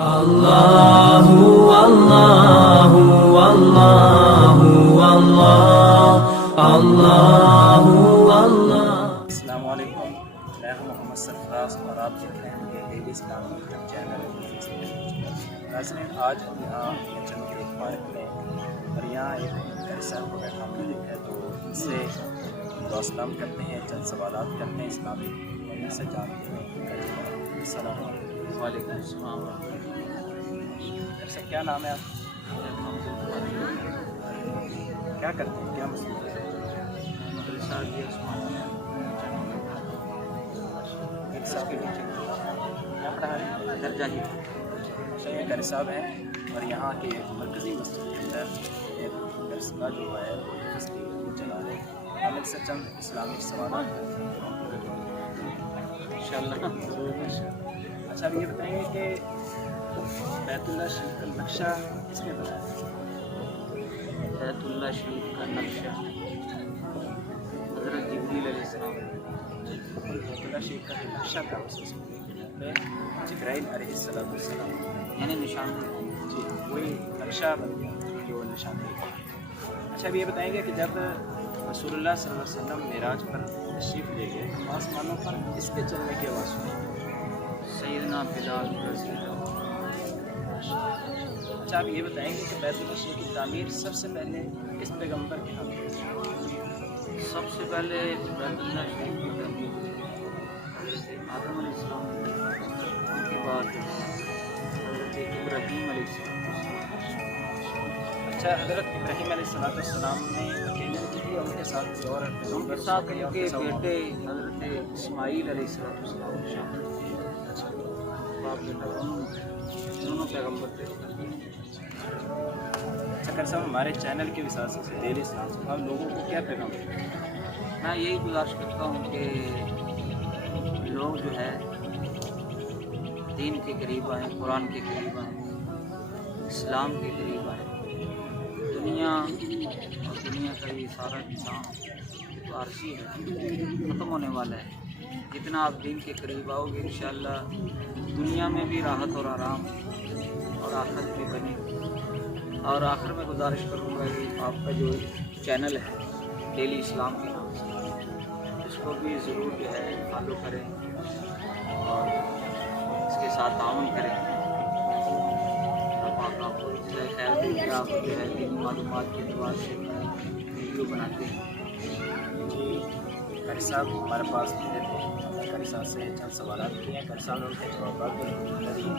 اللہ اللہ اللہ اللہ اللہ اللہ۔ السلام علیکم، میں ہوں محمد سرفراز اور آپ دیکھ رہے ہیں یہ ڈیلی اسلام یوٹیوب چینل۔ ناظرین، آج ہم یہاں چند کے پارک میں اور یہاں ایک صاحب کو بیٹھا ملک ہے، تو ان سے السلام کرتے ہیں، چند سوالات کرتے ہیں اسلامی ان سے جانتے ہیں۔ السلام علیکم۔ وعلیکم السلام ورحمۃ اللہ۔ سر کیا نام ہے آپ؟ کیا کرتے ہیں، کیا مسئلہ ہے؟ صاحب کے ٹیچر کیا پڑھا رہے ہیں؟ درجہ ہی یہ قاری صاحب ہیں اور یہاں کے مرکزی مسجد کے اندر ایک درسگاہ جو ہے اس کی چلا رہے ہیں۔ ہم ان سے چند اسلامی سوالات انشاءاللہ ضرور۔ اچھا، اب یہ بتائیں گے کہ بیت اللہ شریف کا نقشہ کس نے بنایا؟ بیت اللہ شریف کا نقشہ حضرت جبریل علیہ السلام۔ بیت اللہ شریف کا نقشہ تھا اس میں جبرائیل علیہ السلام، یعنی نشاندہی۔ جی وہی نقشہ بن گیا جو نشاندہی ہے۔ اچھا، اب یہ بتائیں گے کہ جب رسول اللہ صلی اللہ علیہ وسلم معراج پر تشریف لے گئے تو آسمانوں پر کس کے چلنے کی آواز سنی؟ سیدنا بلال رضی اللہ۔ اچھا، آپ یہ بتائیں گے کہ بیت اللہ شریف کی تعمیر سب سے پہلے کس پیغمبر کے ہاتھ میں؟ سب سے پہلے بیت اللہ شریف کی تعمیر آدم علیہ السلام، ان کے بعد حضرت ابراہیم علیہ السلام۔ اچھا، حضرت ابراہیم علیہ السلام نے اکیلے کی تھی اور ان کے ساتھ اور ان کے ساتھ ان کے بیٹے حضرت اسماعیل علیہ السلام دونوں پیغمبر تھے۔ اچھا قاری صاحب، ہمارے چینل کے وساطت سے ڈیلی اسلام سے ہم لوگوں کو کیا پیغام دیں؟ میں یہی گزارش کرتا ہوں کہ لوگ جو ہے دین کے قریب آئیں، قرآن کے قریب آئیں، اسلام کے قریب آئیں۔ دنیا اور دنیا کا یہ سارا نظام تو عارضی ہے، ختم ہونے والا ہے۔ جتنا آپ دین کے قریب آؤ گے انشاءاللہ دنیا میں بھی راحت اور آرام اور آخرت بھی بنے گی۔ اور آخر میں گزارش کروں گا کہ آپ کا جو چینل ہے ڈیلی اسلام کے نام سے، اس کو بھی ضرور جو ہے فالو کریں اور اس کے ساتھ تعاون کریں۔ آپ کو جزائے خیر دے کہ آپ جو ہے دینی معلومات کے اعتبار سے ویڈیو بناتے ہیں۔ جی قاری صاحب ہمارے پاس تھے، قاری صاحب سے چند سوالات کیے ہیں، قاری صاحب نے ان کے جوابات بھی دیے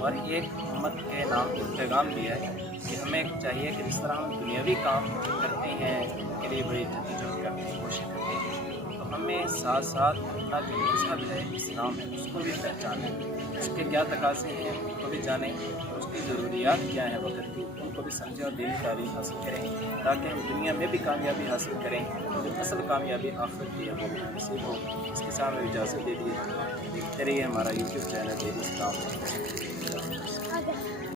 اور ایک امت کے نام پیغام دیا ہے کہ ہمیں چاہیے کہ جس طرح ہم دنیاوی کام کرتے ہیں ان کے لیے بڑی جدوجہد کرتے ہیں، کوشش کرتے ہیں، تو ہمیں ساتھ ساتھ اپنا جو مذہب ہے اسلام ہے اس کو بھی پہچانیں، اس کے کیا تقاضے ہیں ان کو بھی جانیں، اس کی ضروریات کیا ہیں وقت کی ان کو بھی سمجھیں اور دینی تعلیم حاصل کریں تاکہ ہم دنیا میں بھی کامیابی حاصل کریں اور جو اصل کامیابی آخرت کی ہے وہ بھی نصیب ہو۔ اس کے ساتھ میں اجازت دے دیے، دیکھتے رہیے ہمارا یوٹیوب چینل ڈیلی اسلام۔